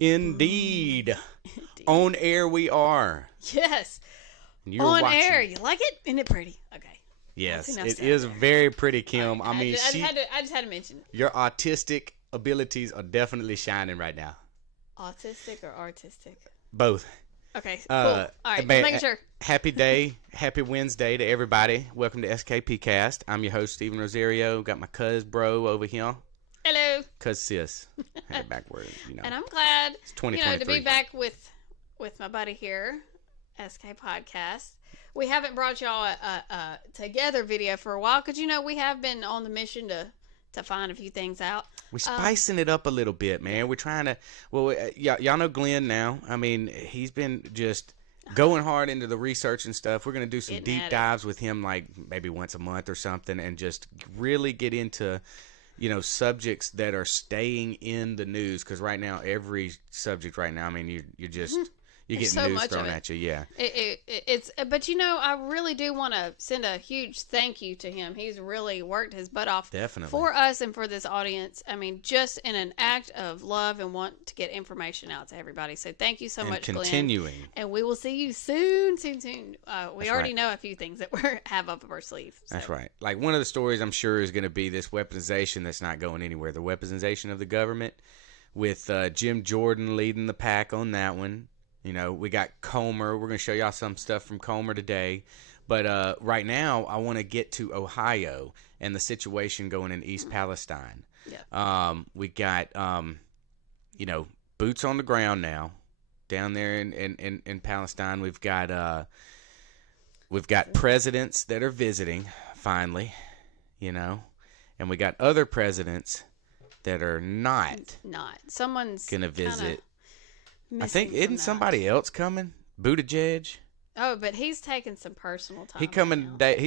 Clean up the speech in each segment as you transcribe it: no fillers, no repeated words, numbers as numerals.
Indeed. On air we are. Yes. You're on watching. air. You like it? Isn't it pretty? Okay. Yes, it is very pretty, Kim. Right. I mean, I just had to mention it. Your autistic abilities are definitely shining right now. Autistic or artistic? Both. Okay, cool. All right, just making sure. Happy day, happy Wednesday to everybody. Welcome to SKP Cast. I'm your host, Steven Rosario. Got my cuz bro over here. Hello. Cuz sis. Had it backwards, And I'm glad, it's 2023. to be back with my buddy here, SK Podcast. We haven't brought y'all a together video for a while because, we have been on the mission to find a few things out. We're spicing it up a little bit, man. We're trying to, y'all know Glenn now. I mean, he's been just going hard into the research and stuff. We're going to do some deep dives with him, like maybe once a month or something, and just really get into, subjects that are staying in the news. Because right now, every subject right now, I mean, you're just... You get news thrown at you, yeah. But I really do want to send a huge thank you to him. He's really worked his butt off for us and for this audience. I mean, just in an act of love and want to get information out to everybody. So thank you so much, continuing. Glenn. And we will see you soon. We already know a few things that we have up our sleeve. So. That's right. Like one of the stories I'm sure is going to be this weaponization that's not going anywhere. The weaponization of the government with Jim Jordan leading the pack on that one. We got Comer. We're going to show y'all some stuff from Comer today. But right now, I want to get to Ohio and the situation going in East Palestine. Yeah. We got, boots on the ground now down there in Palestine. We've got presidents that are visiting, finally, and we got other presidents that are not. Someone's going to visit. I think, isn't somebody else coming? Buttigieg? Oh, but he's taking some personal time. He's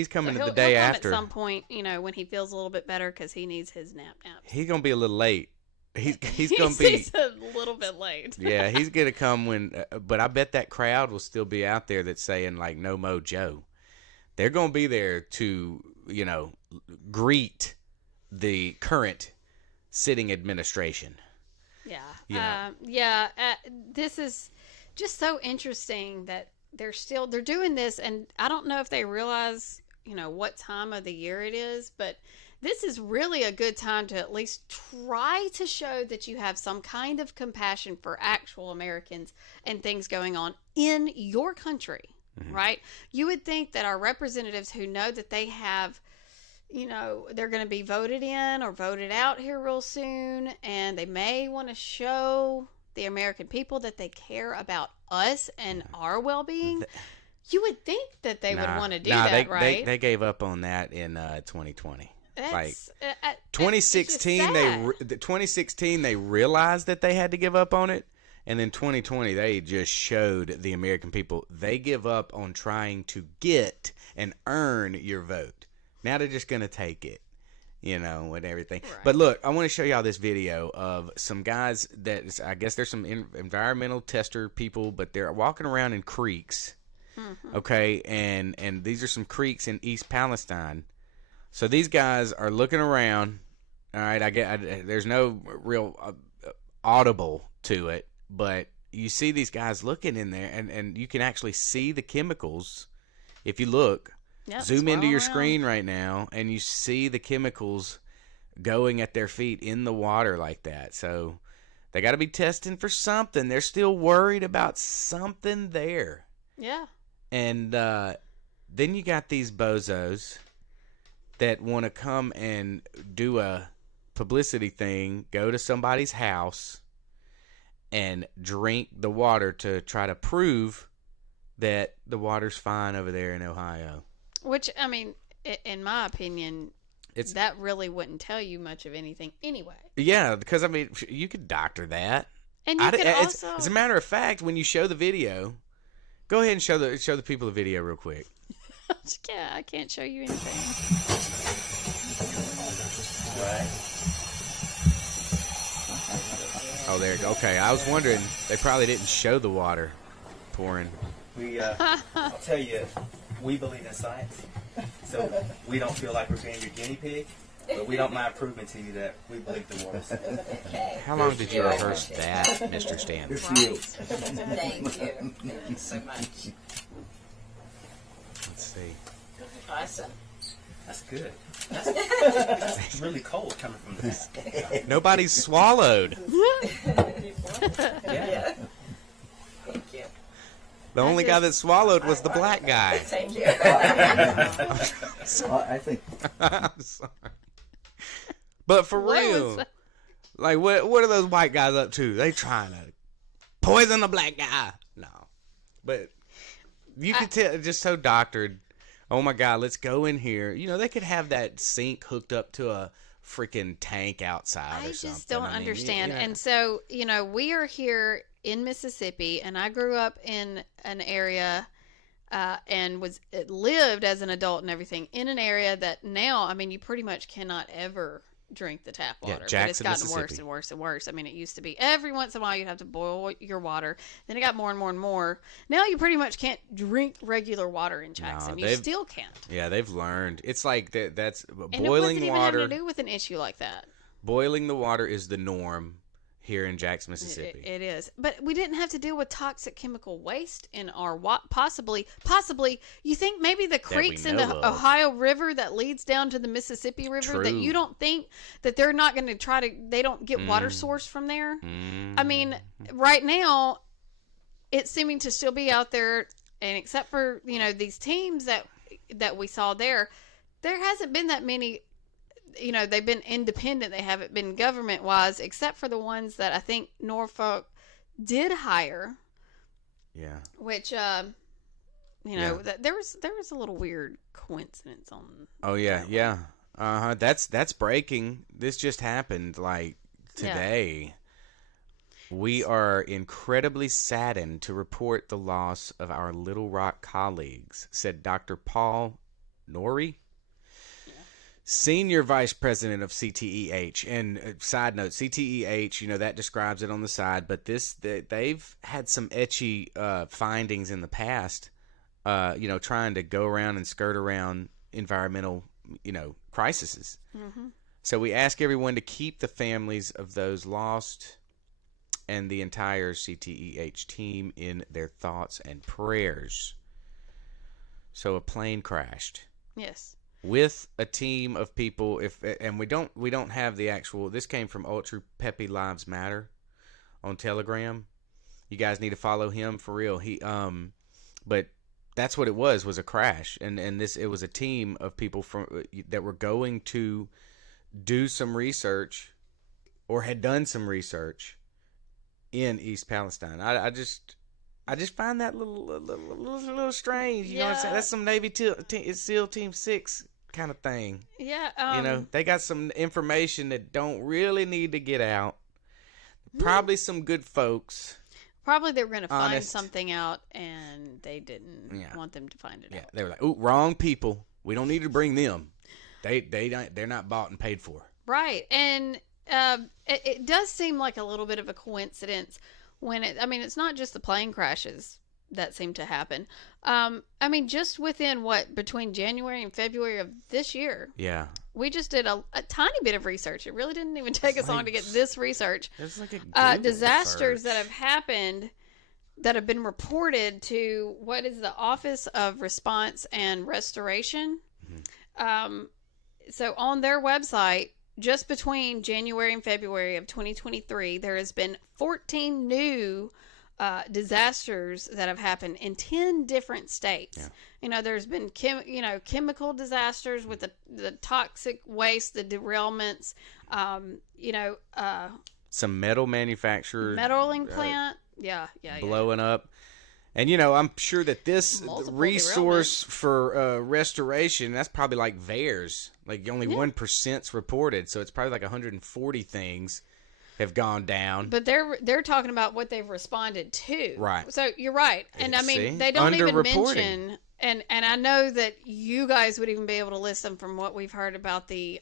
coming the day after. At some point, when he feels a little bit better because he needs his naps. He's going to be a little late. He's going to be... He's a little bit late. Yeah, he's going to come when... but I bet that crowd will still be out there that's saying, like, no Mo Joe. They're going to be there to, greet the current sitting administration. Yeah. This is just so interesting that they're doing this, and I don't know if they realize, what time of the year it is, but this is really a good time to at least try to show that you have some kind of compassion for actual Americans and things going on in your country, right? You would think that our representatives who know that they have they're going to be voted in or voted out here real soon, and they may want to show the American people that they care about us and our well-being. You would think that they would want to do that, right? They gave up on that in 2020. That's, 2016, 2016 they realized that they had to give up on it, and then 2020 they just showed the American people they give up on trying to get and earn your vote. Now they're just going to take it, and everything. Right. But look, I want to show y'all this video of some guys I guess there's some environmental tester people, but they're walking around in creeks, okay? And these are some creeks in East Palestine. So these guys are looking around, all right? There's no real audible to it, but you see these guys looking in there, and you can actually see the chemicals if you look. Yep, zoom into your screen right now, and you see the chemicals going at their feet in the water like that. So they got to be testing for something. They're still worried about something there. Yeah. And then you got these bozos that want to come and do a publicity thing, go to somebody's house, and drink the water to try to prove that the water's fine over there in Ohio. Which, I mean, in my opinion, that really wouldn't tell you much of anything anyway. Yeah, because, I mean, you could doctor that. And you could also... As a matter of fact, when you show the video, go ahead and show the people the video real quick. I can't show you anything. Right. Oh, there. Okay, I was wondering. They probably didn't show the water pouring. I'll tell you, we believe in science, so we don't feel like we're being your guinea pig. But we don't mind proving to you that we believe the worst. How long did you rehearse that, Mr. Stanley? Right. Thank you. Thank you so much. Let's see. Awesome. That's good. It's really cold coming from the Nobody's swallowed. Yeah. Thank you. The only guy that swallowed was the black guy. Thank you. Well, I think I'm sorry. But for What real, was that? like what are those white guys up to? They trying to poison the black guy. No. But you could tell, just so doctored. Oh my God, let's go in here. You know, they could have that sink hooked up to a freaking tank outside I or something. just don't I mean, understand. you know. And so, we are here in Mississippi, and I grew up in an area and lived as an adult and everything in an area that now, you pretty much cannot ever drink the tap water. But it's Jackson, gotten worse Mississippi. and worse and worse. It used to be every once in a while you'd have to boil your water. Then it got more and more and more. Now you pretty much can't drink regular water in Jackson. You still can't. Yeah, they've learned. It's like that's And it boiling wasn't even water. having to do with an issue like that. Boiling the water is the norm here in Jackson, Mississippi. It is, but we didn't have to deal with toxic chemical waste in our possibly. You think maybe the creeks in the know of. Ohio River that leads down to the Mississippi River that True. you don't think that they're not going to they don't get water source from there. Right now, it's seeming to still be out there, and except for these teams that we saw there hasn't been that many. They've been independent. They haven't been government-wise, except for the ones that I think Norfolk did hire. Yeah. Which, there was a little weird coincidence on. Oh yeah, yeah. That's breaking. This just happened like today. We are incredibly saddened to report the loss of our Little Rock colleagues, said Dr. Paul Norrie, Senior Vice President of CTEH. And side note, CTEH, that describes it on the side, but they've had some etchy findings in the past, trying to go around and skirt around environmental, crises. Mm-hmm. So we ask everyone to keep the families of those lost and the entire CTEH team in their thoughts and prayers. So a plane crashed. Yes. With a team of people, and we don't have the actual. This came from Ultra Peppy Lives Matter on Telegram. You guys need to follow him for real. But that's what it was a crash, and it was a team of people that were going to do some research, or had done some research in East Palestine. I just find that little strange. You know what I'm saying? That's some Navy SEAL Team 6 kind of thing. Yeah. They got some information that don't really need to get out. Probably some good folks. Probably they were going to find Honest. something out, and they didn't want them to find it out. They were like, "Ooh, wrong people. We don't need to bring them. They're not bought and paid for." Right, and it does seem like a little bit of a coincidence when it's not just the plane crashes that seem to happen. Just within between January and February of this year. Yeah. We just did a tiny bit of research. It really didn't even take us long to get this research. There's like a Google disasters search. that have happened that have been reported to what is the Office of Response and Restoration. Mm-hmm. So on their website, just between January and February of 2023, there has been 14 new disasters that have happened in 10 different states. Yeah. There's been chemical disasters with the toxic waste, the derailments, some metal manufacturer metaling plant, blowing up. And I'm sure that this Multiple resource for restoration, that's probably like VAERS, like only 1%'s reported, so it's probably like 140 things have gone down. But they're talking about what they've responded to. Right. So you're right. And See? They don't even Underreporting. mention, and I know that you guys would even be able to list them from what we've heard about the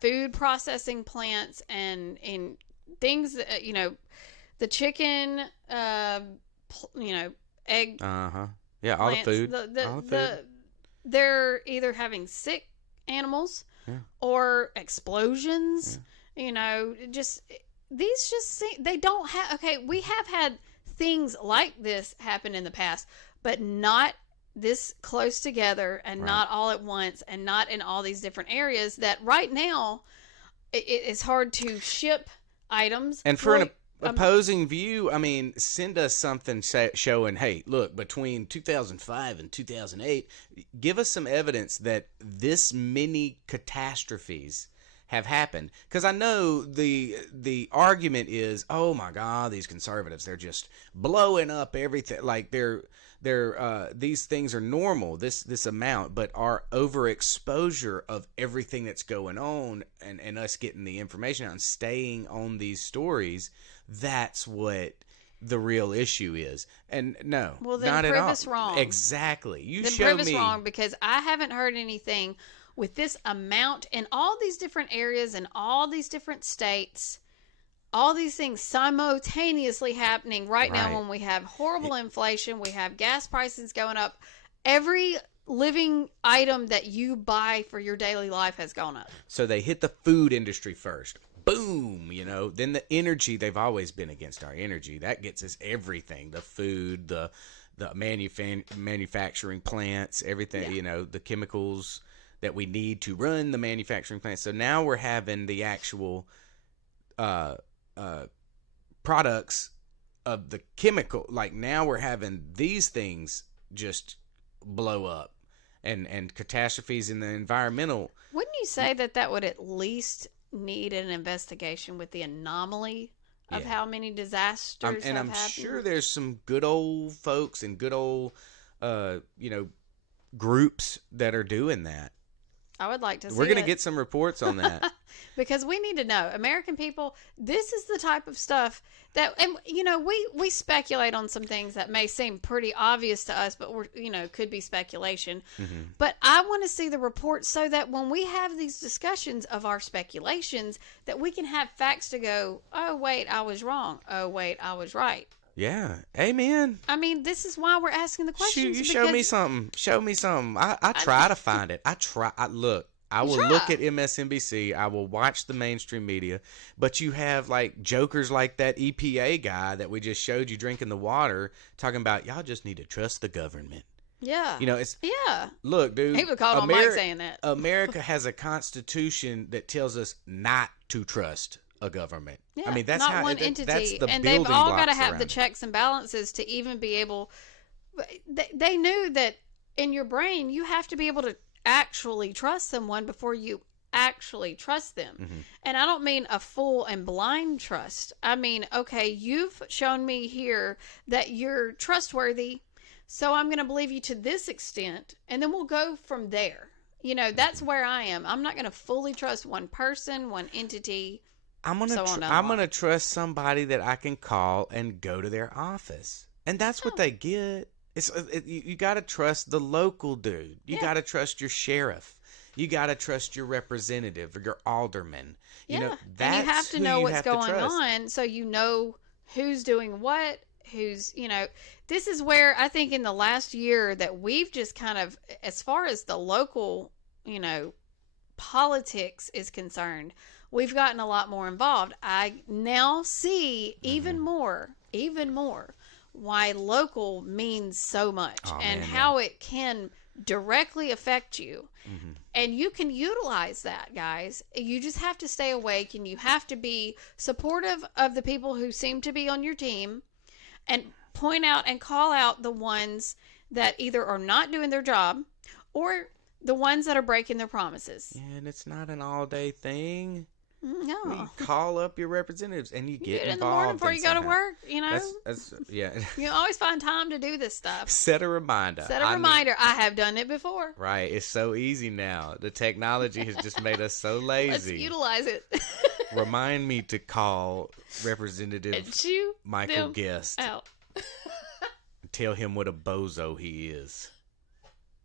food processing plants and things that, the chicken, egg. Yeah, all the plants, food. They're either having sick animals or explosions. You know, just these they don't have. Okay, we have had things like this happen in the past, but not this close together and not all at once and not in all these different areas that right now it's hard to ship items. And for an opposing view, I mean, send us something showing, hey, look, between 2005 and 2008, give us some evidence that this many catastrophes have happened. Because I know the argument is, oh my God, these conservatives, they're just blowing up everything. Like these things are normal, this amount, but our overexposure of everything that's going on and us getting the information out and staying on these stories, that's what the real issue is. And no, well, then not at prove all. us wrong. Exactly. You then show prove me. us wrong, because I haven't heard anything with this amount in all these different areas and all these different states. All these things simultaneously happening right now when we have horrible inflation, we have gas prices going up. Every living item that you buy for your daily life has gone up. So they hit the food industry first. Boom, you know. Then the energy, they've always been against our energy. That gets us everything. The food, the manufacturing plants, everything, you know, the chemicals that we need to run the manufacturing plants. So now we're having the actual products of the chemical, like now we're having these things just blow up and catastrophes in the environmental. Wouldn't you say that would at least need an investigation with the anomaly of how many disasters and have I'm happened? sure there's some good old folks and good old groups that are doing that. I would like to see We're going to it. get some reports on that. Because we need to know, American people, this is the type of stuff that, and you know, we speculate on some things that may seem pretty obvious to us, but we're, you know, could be speculation. But I want to see the reports so that when we have these discussions of our speculations, that we can have facts to go, oh wait, I was wrong. Oh wait, I was right. Yeah. Amen. I mean, this is why we're asking the questions. Shoot, you show me something. Show me something. I try to find it. I will look at MSNBC. I will watch the mainstream media. But you have like jokers like that EPA guy that we just showed you drinking the water, talking about y'all just need to trust the government. Yeah. You know, it's yeah. Look, dude. He would call on Mike saying that. America has a constitution that tells us not to trust a government. Yeah, I mean, that's not how one that's entity, the and building they've all got to blocks have around the it. checks and balances to even be able. They knew that in your brain you have to be able to actually trust someone before you actually trust them. And I don't mean a full and blind trust. I mean, okay, you've shown me here that you're trustworthy, so I'm going to believe you to this extent, and then we'll go from there. You know, that's where I am. I'm not going to fully trust one person, one entity. I'm gonna trust somebody that I can call and go to their office, and that's what they get. You got to trust the local dude. You got to trust your sheriff. You got to trust your representative or your alderman. You know, and you have to know what's going trust. on, so you know who's doing what. Who's, you know, this is where I think in the last year that we've just kind of, as far as the local, you know, politics is concerned, we've gotten a lot more involved. I now see even more why local means so much how it can directly affect you. And you can utilize that, guys. You just have to stay awake, and you have to be supportive of the people who seem to be on your team, and point out and call out the ones that either are not doing their job or the ones that are breaking their promises. Yeah, and it's not an all-day thing. No. You call up your representatives and you get do it involved. in the morning before you go to work, you know. That's yeah. You always find time to do this stuff. Set a reminder. I have done it before. Right. It's so easy now. The technology has just made us so lazy. Let's utilize it. Remind me to call Representative Michael Guest. Out. Tell him what a bozo he is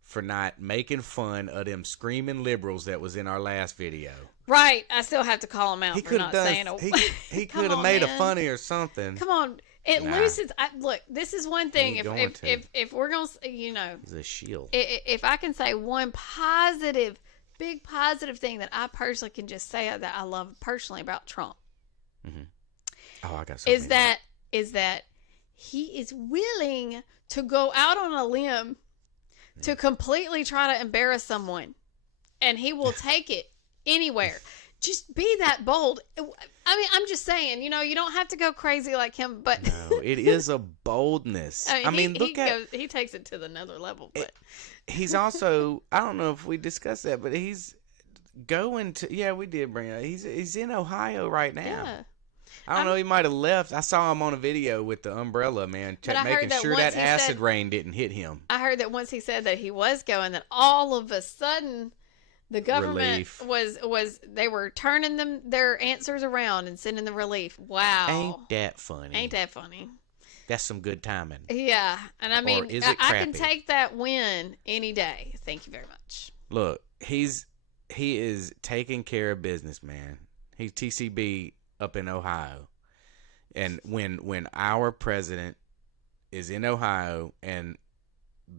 for not making fun of them screaming liberals that was in our last video. Right. I still have to call him out He for could not have saying done. a He could have made a funny or something. Come on. It loosens. Look, this is one thing. If we're going to, you know. He's a shield. If I can say one positive big positive thing that I personally can just say that I love personally about Trump Oh, I got so is many. that he is willing to go out on a limb to completely try to embarrass someone, and he will take it anywhere. Just be that bold. I mean, I'm just saying, you don't have to go crazy like him, but No, it is a boldness. I mean, he takes it to another level. But he's also, I don't know if we discussed that, but he's going to, yeah, we did bring it up. He's in Ohio right now. yeah, I don't know, he might have left. I saw him on a video with the umbrella, man, But I heard making that sure once that he acid said- rain didn't hit him. I heard that once he said that he was going, that all of a sudden the government Relief. was they were turning their answers around and sending the relief. Wow, Ain't that funny? Ain't that funny? That's some good timing. Yeah, and I mean, is it I can crappy? take that win any day. Thank you very much. Look, he is taking care of business, man. He's TCB up in Ohio. And when our president is in Ohio and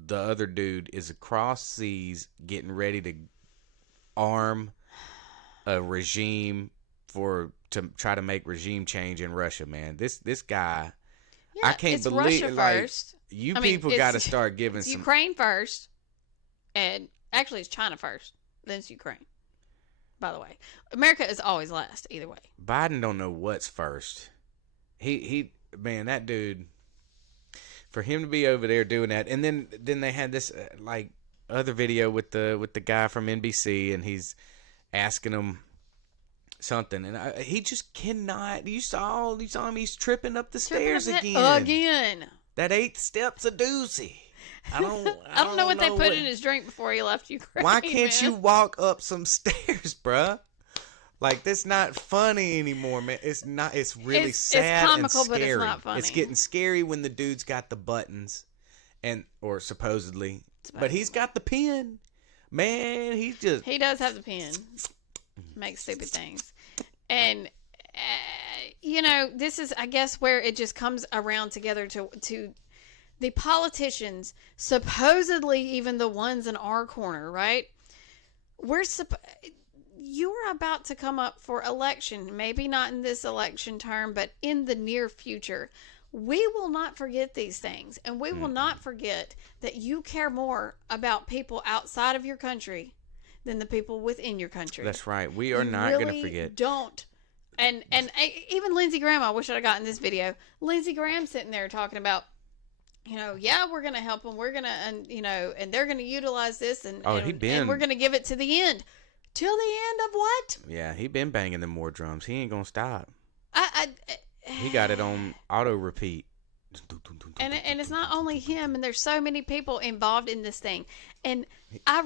the other dude is across seas getting ready to arm a regime to try to make regime change in Russia, man. This guy, Yeah, I can't it's believe Russia like first. you I mean, people it's- got to start giving It's some. Ukraine first, and actually it's China first, then it's Ukraine. By the way, America is always last either way. Biden don't know what's first. He man, that dude. For him to be over there doing that, and then they had this like other video with the guy from NBC, and he's asking him something, and he just cannot. You saw him. He's tripping up the stairs Again. That 8 steps a doozy. I don't know what they put in his drink before he left Ukraine. Why can't man. you walk up some stairs, bruh? Like, that's not funny anymore, man. It's not. It's really It's sad comical, and but scary. it's not funny. It's getting scary when the dude's got the buttons, or supposedly, but he's got the pen. Man, he's just. He does have the pen. Makes stupid things, and this is, I guess, where it just comes around together to the politicians, supposedly even the ones in our corner, right? You are about to come up for election, maybe not in this election term, but in the near future. We will not forget these things, and we will not forget that you care more about people outside of your country than the people within your country. That's right. We are You not going to really forget. Don't. And even Lindsey Graham, I wish I'd have gotten this video. Lindsey Graham sitting there talking about, yeah, we're going to help them. We're going to, and they're going to utilize this, and we're going to give it to the end. Till the end of what? Yeah, he been banging them war drums. He ain't gonna stop. I He got it on auto repeat. And it's not only him, and there's so many people involved in this thing. And I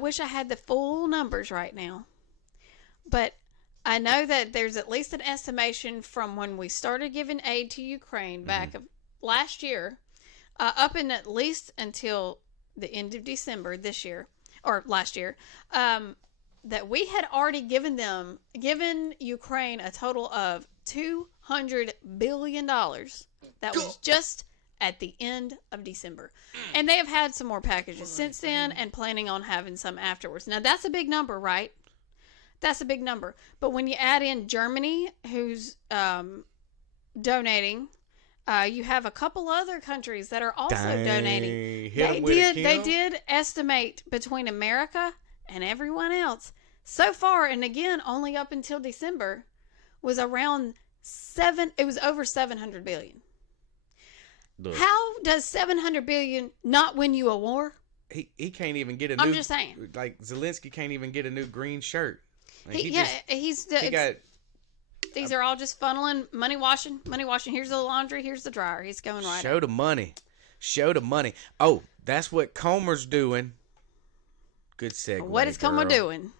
wish I had the full numbers right now. But I know that there's at least an estimation from when we started giving aid to Ukraine back of last year, up in at least until the end of December this year, or last year, that we had already given Ukraine a total of $200 billion. That was just at the end of December. And they have had some more packages since then and planning on having some afterwards. Now, that's a big number, right? That's a big number. But when you add in Germany, who's donating, you have a couple other countries that are also donating. They did estimate between America and everyone else so far, and again, only up until December, was around it was over 700 billion. Look, How does 700 billion not win you a war? he can't even get a new. I'm just saying. Like, Zelensky can't even get a new green shirt. Like, He got. these are all just funneling money washing. Here's the laundry, here's the dryer. He's going right Show up. the money. Show the money. Oh, that's what Comer's doing. Good segue. What is Como girl. doing?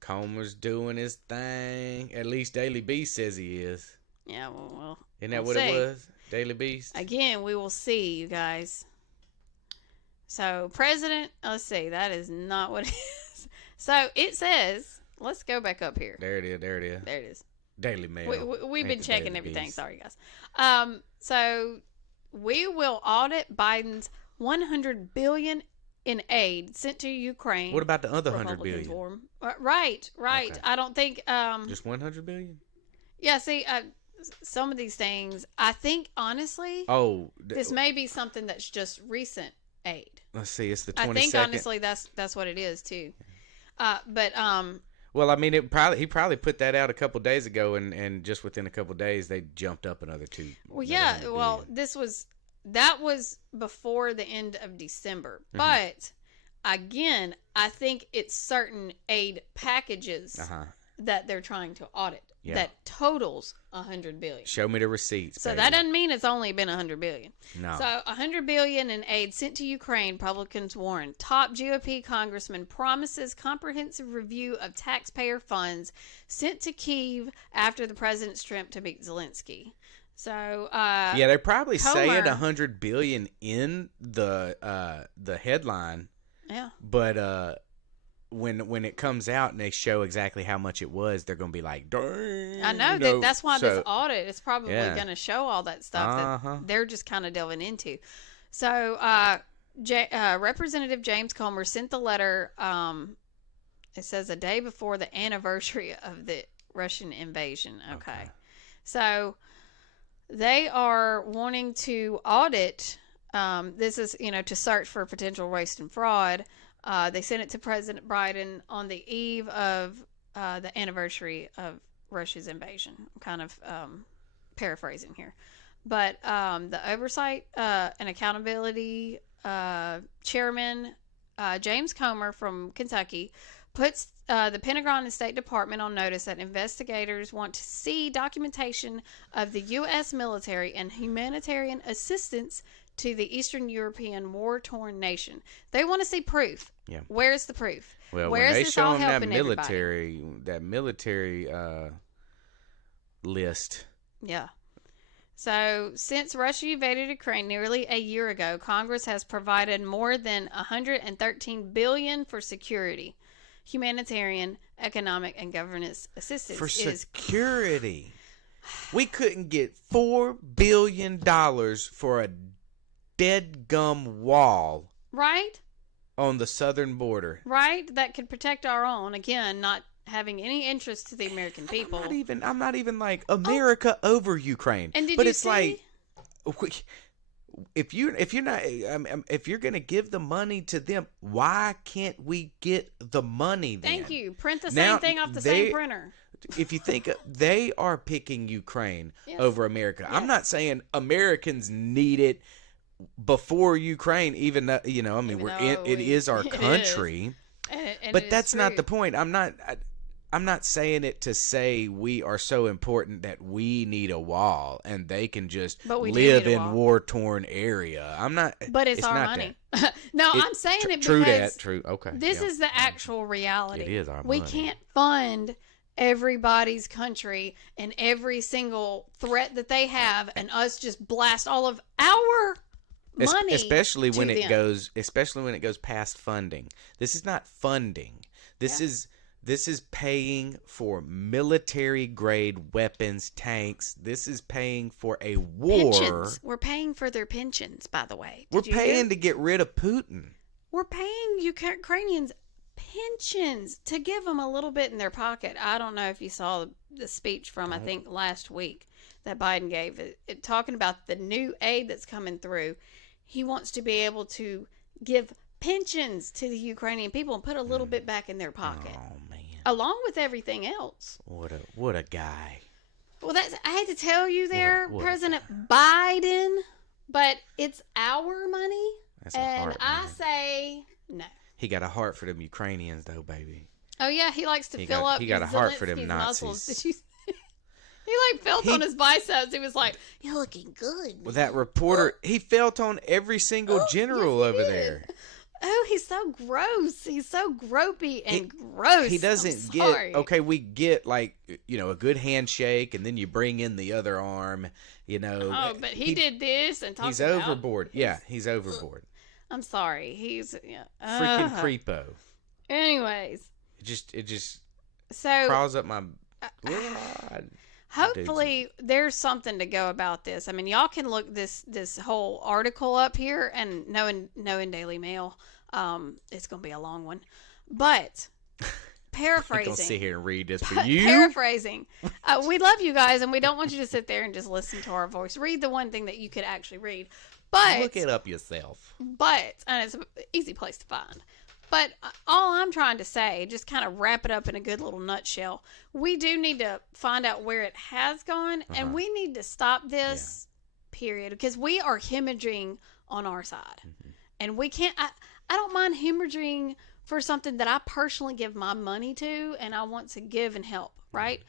Comer's doing his thing. At least Daily Beast says he is. Yeah, well Isn't that we'll what see. it was? Daily Beast? Again, we will see, you guys. So, president, let's see. That is not what it is. So, it says, let's go back up here. There it is. There it is. Daily Mail. We've Ain't been the checking Daily everything. Beast. Sorry, guys. So, we will audit Biden's $100 billion in aid sent to Ukraine. What about the other 100 Republicans billion? war. Right. Okay. I don't think. Just 100 billion? Yeah. See, some of these things, I think honestly, Oh, this may be something that's just recent aid. let's see. It's the 22nd. I think honestly that's what it is too. But Well, I mean, he probably put that out a couple days ago, and just within a couple days they jumped up another two. well, yeah. 100 Well, billion. that was before the end of December. Mm-hmm. But again, I think it's certain aid packages that they're trying to audit that totals $100 billion. Show me the receipts. So baby. that doesn't mean it's only been $100 billion. No. So $100 billion in aid sent to Ukraine. Republicans warn. Top GOP congressman promises comprehensive review of taxpayer funds sent to Kyiv after the president's trip to meet Zelensky. So yeah, they're probably saying Comer- $100 billion in the headline. Yeah. But when it comes out and they show exactly how much it was, they're gonna be like, "Dang!" I know you know? that's why So- this audit is probably Yeah. going to show all that stuff that they're just kind of delving into. So Representative James Comer sent the letter. It says a day before the anniversary of the Russian invasion. Okay. So they are wanting to audit. This is, to search for potential waste and fraud. They sent it to President Biden on the eve of the anniversary of Russia's invasion. I'm kind of paraphrasing here. But the Oversight and Accountability Chairman, James Comer from Kentucky, puts the Pentagon and State Department on notice that investigators want to see documentation of the U.S. military and humanitarian assistance to the Eastern European war-torn nation. They want to see proof. Yeah. Where's the proof? Well, Where when is they this show all them that helping everybody? military list. Yeah. So, since Russia invaded Ukraine nearly a year ago, Congress has provided more than $113 billion for security, humanitarian, economic, and governance assistance. For security. We couldn't get $4 billion for a dead gum wall Right? on the southern border. Right? That could protect our own. Again, not having any interest to the American people. I'm not even like America over Ukraine. And did but you it's see? like if you're gonna give the money to them, why can't we get the money then? Thank you. Print the Now, same thing off the same printer. If you think they are picking Ukraine Yes. over America, Yes. I'm not saying Americans need it before Ukraine, even though it is our it country. And But it is that's not true. the point. I'm not saying it to say we are so important that we need a wall and they can just But we do live need a in wall. war-torn area. I'm not. But it's our not money. No, that. I'm saying it True because that. True. Okay. this yeah. is the actual reality. It is our We money. can't fund everybody's country and every single threat that they have, and us just blast all of our money. especially when to it them. goes past funding. This is not funding. This is paying for military grade weapons, tanks. This is paying for a war. Pensions. We're paying for their pensions, by the way. We're Did you hear? paying to get rid of Putin. We're paying Ukrainians pensions to give them a little bit in their pocket. I don't know if you saw the speech from, I think, last week that Biden gave, it talking about the new aid that's coming through. He wants to be able to give pensions to the Ukrainian people and put a little bit back in their pocket, Oh man, along with everything else. what a guy. Well, I had to tell you there, what a President Biden, but it's our money, That's a and heart, I man. say no. He got a heart for them Ukrainians, though, baby. Oh yeah, he likes to He fill got- up. he got a heart for them Zelensky's Nazis. muscles. Did you? He like felt He- on his biceps. He was like, "You're looking good." Well, that reporter, he felt on every single general yes, he over did. there. Oh, he's so gross. He's so gropey and gross. He I'm doesn't sorry. get okay. We get like a good handshake, and then you bring in the other arm. Oh, but he did this and talked He's about. overboard. Yeah, he's overboard. I'm sorry. He's Freaking creepo. Anyways, It just so crawls up my. God. hopefully there's something to go about this. I mean, y'all can look this whole article up here and knowing Daily Mail. It's going to be a long one. But I'm paraphrasing. going to sit here and read this for you. Paraphrasing. We love you guys, and we don't want you to sit there and just listen to our voice. Read the one thing that you could actually read. But Look it up yourself. and it's an easy place to find. But all I'm trying to say, just kind of wrap it up in a good little nutshell, we do need to find out where it has gone, and we need to stop this, period, because we are hemorrhaging on our side. And we can't, I don't mind hemorrhaging for something that I personally give my money to, and I want to give and help, right?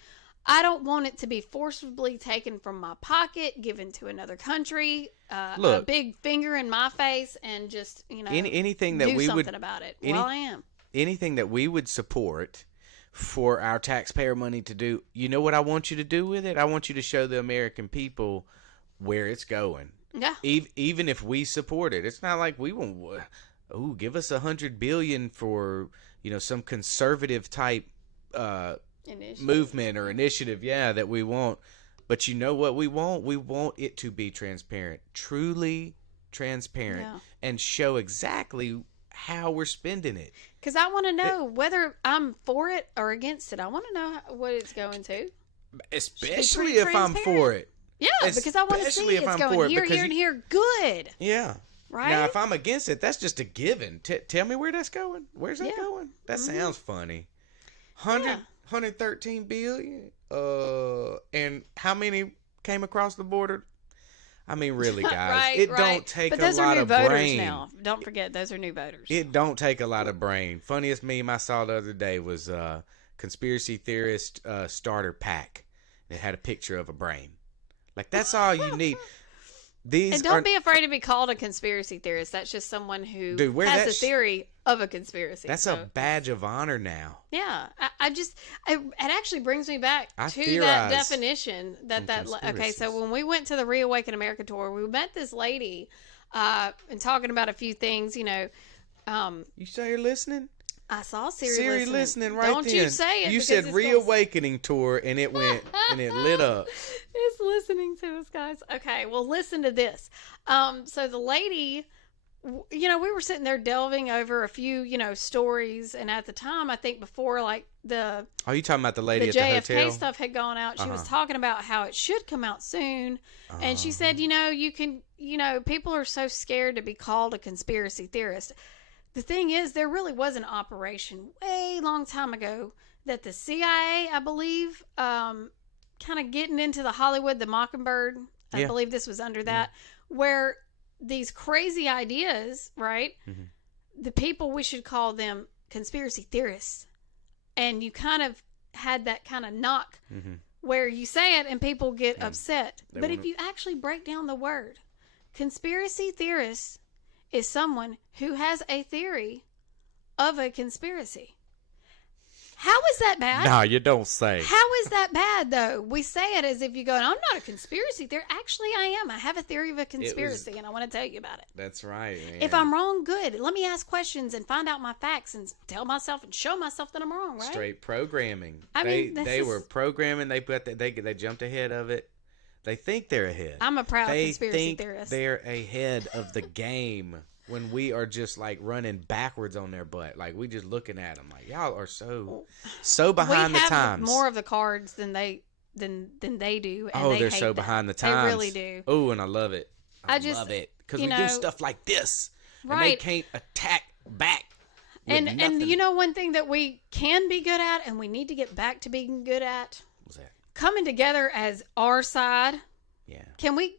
I don't want it to be forcibly taken from my pocket, given to another country, a big finger in my face, and just, anything that do we something would, about it. Well, I am. Anything that we would support for our taxpayer money to do, you know what I want you to do with it? I want you to show the American people where it's going. Yeah. Even if we support it, it's not like we won't. Give us $100 billion for some conservative type movement or initiative, that we want. But you know what we want? We want it to be transparent, truly transparent, and show exactly how we're spending it. Because I want to know whether I'm for it or against it. I want to know what it's going to. Especially if I'm for it. Yeah, because I want to see it's going here, here, and here. Good. Yeah. Right? Now, if I'm against it, that's just a given. Tell me where that's going. Where's that going? That sounds funny. 113 billion. And how many came across the border? I mean, really, guys, don't take a lot of brain. Now. Don't forget, those are new voters. It don't take a lot of brain. Funniest meme I saw the other day was conspiracy theorist starter pack. It had a picture of a brain. Like, that's all you need. And don't be afraid to be called a conspiracy theorist. That's just someone who has a theory of a conspiracy. That's a badge of honor now. Yeah. It actually brings me back to that definition. Okay, so when we went to the Reawaken America tour, we met this lady and talking about a few things, You say you're listening? I saw Siri listening right Don't then. You say it. You said Reawakening tour, and it went, and it lit up. It's listening to us, guys. Okay, well, listen to this. So the lady, we were sitting there delving over a few, stories, and at the time, I think before, like, Oh, you talking about the lady at the JFK hotel? stuff had gone out. She was talking about how it should come out soon, and she said, you can, people are so scared to be called a conspiracy theorist. The thing is, there really was an operation way long time ago that the CIA, I believe, kind of getting into the Hollywood, the Mockingbird, I believe this was under that, where these crazy ideas, right? The people, we should call them conspiracy theorists. And you kind of had that kind of knock where you say it and people get upset. But if you actually break down the word, conspiracy theorists is someone who has a theory of a conspiracy. How is that bad? No, you don't say. How is that bad, though? We say it as if you go, I'm not a conspiracy theorist. Actually, I am. I have a theory of a conspiracy, and I want to tell you about it. That's right, man. If I'm wrong, good. Let me ask questions and find out my facts and tell myself and show myself that I'm wrong, right? Straight programming. They were programming. They jumped ahead of it. They think they're ahead. I'm a proud conspiracy theorist. theorist. They're ahead of the game when we are just like running backwards on their butt. Like, we just looking at them like, y'all are so behind the times. We have more of the cards than they do. And they're so behind the times. They really do. Oh, and I love it. I love it because we do stuff like this, right? And they can't attack back. And one thing that we can be good at, and we need to get back to being good at. What's that? Coming together as our side. Yeah. Can we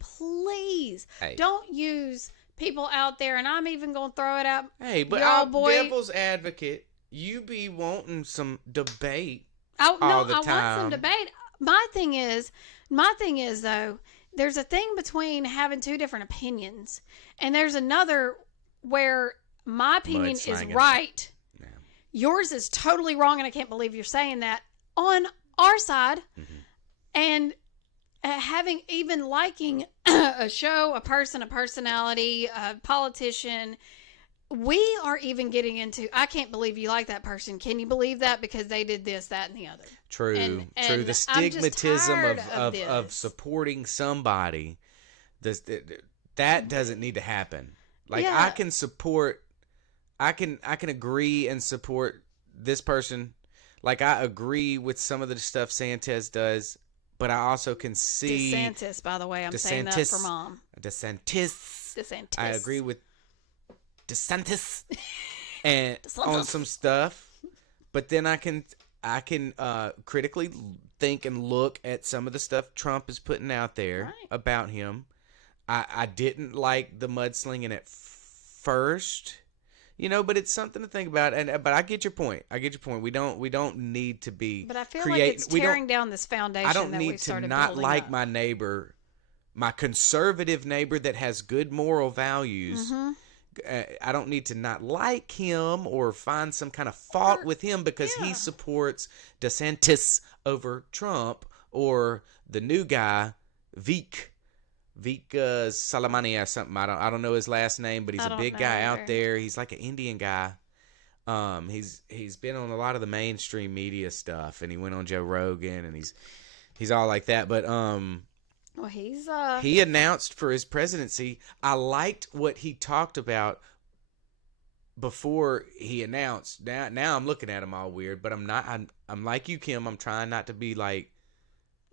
please don't use people out there, and I'm even gonna throw it out. Hey, but our devil's advocate, you be wanting some debate all the time. I want some debate. My thing is though, there's a thing between having two different opinions, and there's another where my opinion is right. Yeah. Yours is totally wrong, and I can't believe you're saying that on our side. And having, even liking a show, a person, a personality, a politician, we are even getting into, I can't believe you like that person. Can you believe that? Because they did this, that, and the other. True. And the stigmatism of supporting somebody, that doesn't need to happen. Like, I can support I can agree and support this person. Like, I agree with some of the stuff Sanchez does, but I also can see DeSantis, by the way, I'm saying that for Mom. DeSantis. I agree with DeSantis and DeSantis. on some stuff, but then I can critically think and look at some of the stuff Trump is putting out there about him. I didn't like the mudslinging at first, but it's something to think about. But I get your point. We don't need to be. But I feel like it's tearing down this foundation. I don't that need we've started to not building like up. my neighbor, my conservative neighbor that has good moral values. Mm-hmm. I don't need to not like him or find some kind of fault with him because he supports DeSantis over Trump or the new guy, Vic Salamani or something. I don't know his last name, but he's a big guy out there. He's like an Indian guy. He's been on a lot of the mainstream media stuff, and he went on Joe Rogan, and he's all like that. But well, he announced for his presidency. I liked what he talked about before he announced. Now I'm looking at him all weird, but I'm not. I'm like you, Kim. I'm trying not to be like.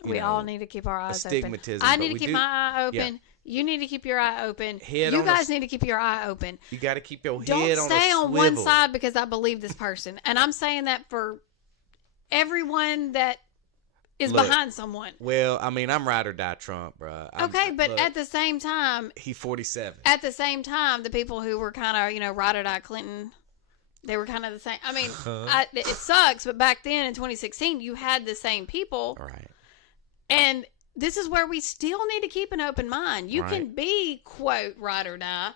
We all need to keep our eyes open. I need to keep my eye open. Yeah. You need to keep your eye open. You guys need to keep your eye open. You got to keep your head on a swivel. Don't stay on one side because I believe this person. And I'm saying that for everyone that is behind someone. Well, I mean, I'm ride or die Trump, bro. But at the same time. He's 47. At the same time, the people who were kind of, ride or die Clinton, they were kind of the same. I mean, it sucks, but back then in 2016, you had the same people. All right. And this is where we still need to keep an open mind. You can be, quote, ride or die,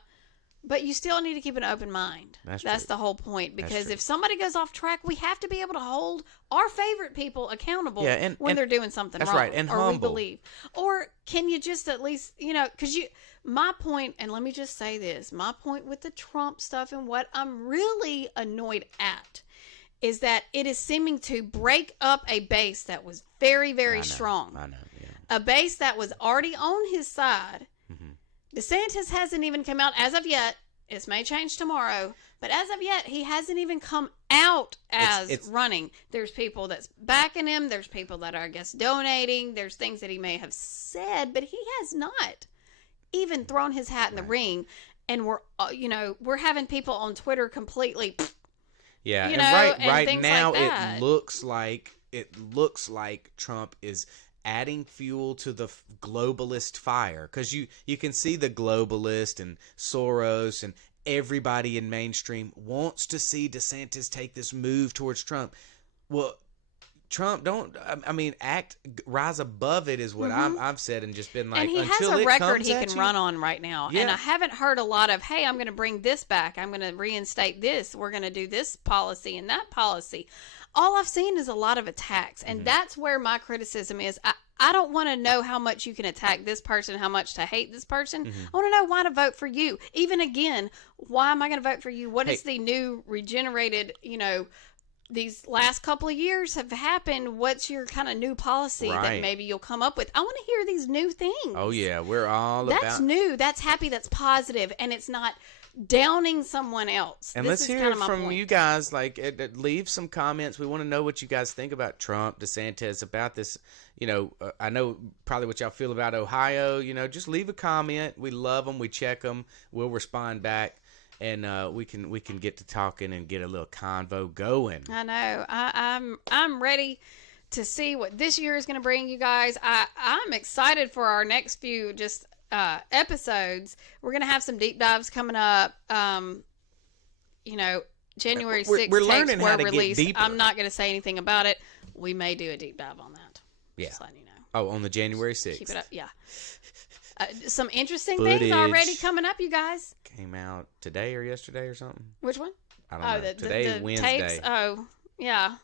but you still need to keep an open mind. That's the whole point. Because if somebody goes off track, we have to be able to hold our favorite people accountable when they're doing something wrong. Right, and humble. We believe. Or can you just at least, because my point, and let me just say this, my point with the Trump stuff and what I'm really annoyed at is that it is seeming to break up a base that was very, very strong. I know, yeah. A base that was already on his side. Mm-hmm. DeSantis hasn't even come out as of yet. This may change tomorrow. But as of yet, he hasn't even come out as running. There's people that's backing him. There's people that are, I guess, donating. There's things that he may have said, but he has not even thrown his hat in the ring. And we're having people on Twitter completely... Yeah, and right now it looks like Trump is adding fuel to the globalist fire because you can see the globalist and Soros and everybody in mainstream wants to see DeSantis take this move towards Trump. Well, Trump rise above it is what I've said and just been like. And he has a record he can run on right now. Yeah. And I haven't heard a lot of, hey, I'm going to bring this back. I'm going to reinstate this. We're going to do this policy and that policy. All I've seen is a lot of attacks. And that's where my criticism is. I don't want to know how much you can attack this person, how much to hate this person. I want to know why to vote for you. Even again, why am I going to vote for you? What is the new regenerated, these last couple of years have happened. What's your kind of new policy that maybe you'll come up with? I want to hear these new things. Oh, yeah. We're all about... That's new. That's happy. That's positive. And it's not downing someone else. And let's hear from you guys. Leave some comments. We want to know what you guys think about Trump, DeSantis, about this. I know probably what y'all feel about Ohio. Just leave a comment. We love them. We check them. We'll respond back. And we can get to talking and get a little convo going. I know. I'm ready to see what this year is going to bring you guys. I'm excited for our next few episodes. We're going to have some deep dives coming up. January 6th we're learning how to released. Get deeper. I'm not going to say anything about it. We may do a deep dive on that. Yeah. Just letting you know. Oh, on the January 6th. Keep it up. Yeah. Some interesting things already coming up, you guys. Came out today or yesterday or something. Which one? I don't know. Today is Wednesday. Tapes. Oh, yeah.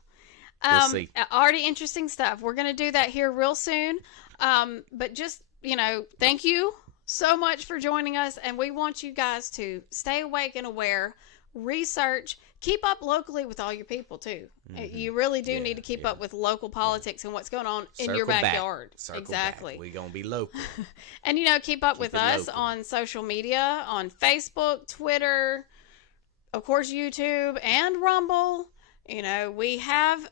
We'll see. Already interesting stuff. We're going to do that here real soon. But just, thank you so much for joining us. And we want you guys to stay awake and aware, research, keep up locally with all your people too. You really do need to keep up with local politics and what's going on in your backyard. Exactly. We're going to be local. And, keep up with us on social media, on Facebook, Twitter, of course, YouTube and Rumble. You know, we have,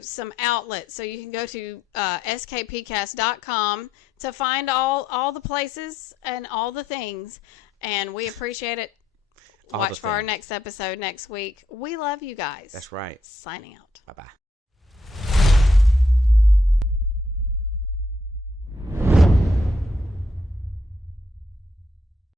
some outlets. So you can go to skpcast.com to find all the places and all the things. And we appreciate it. All Watch the for our things. next episode next week. We love you guys. That's right. Signing out. Bye-bye.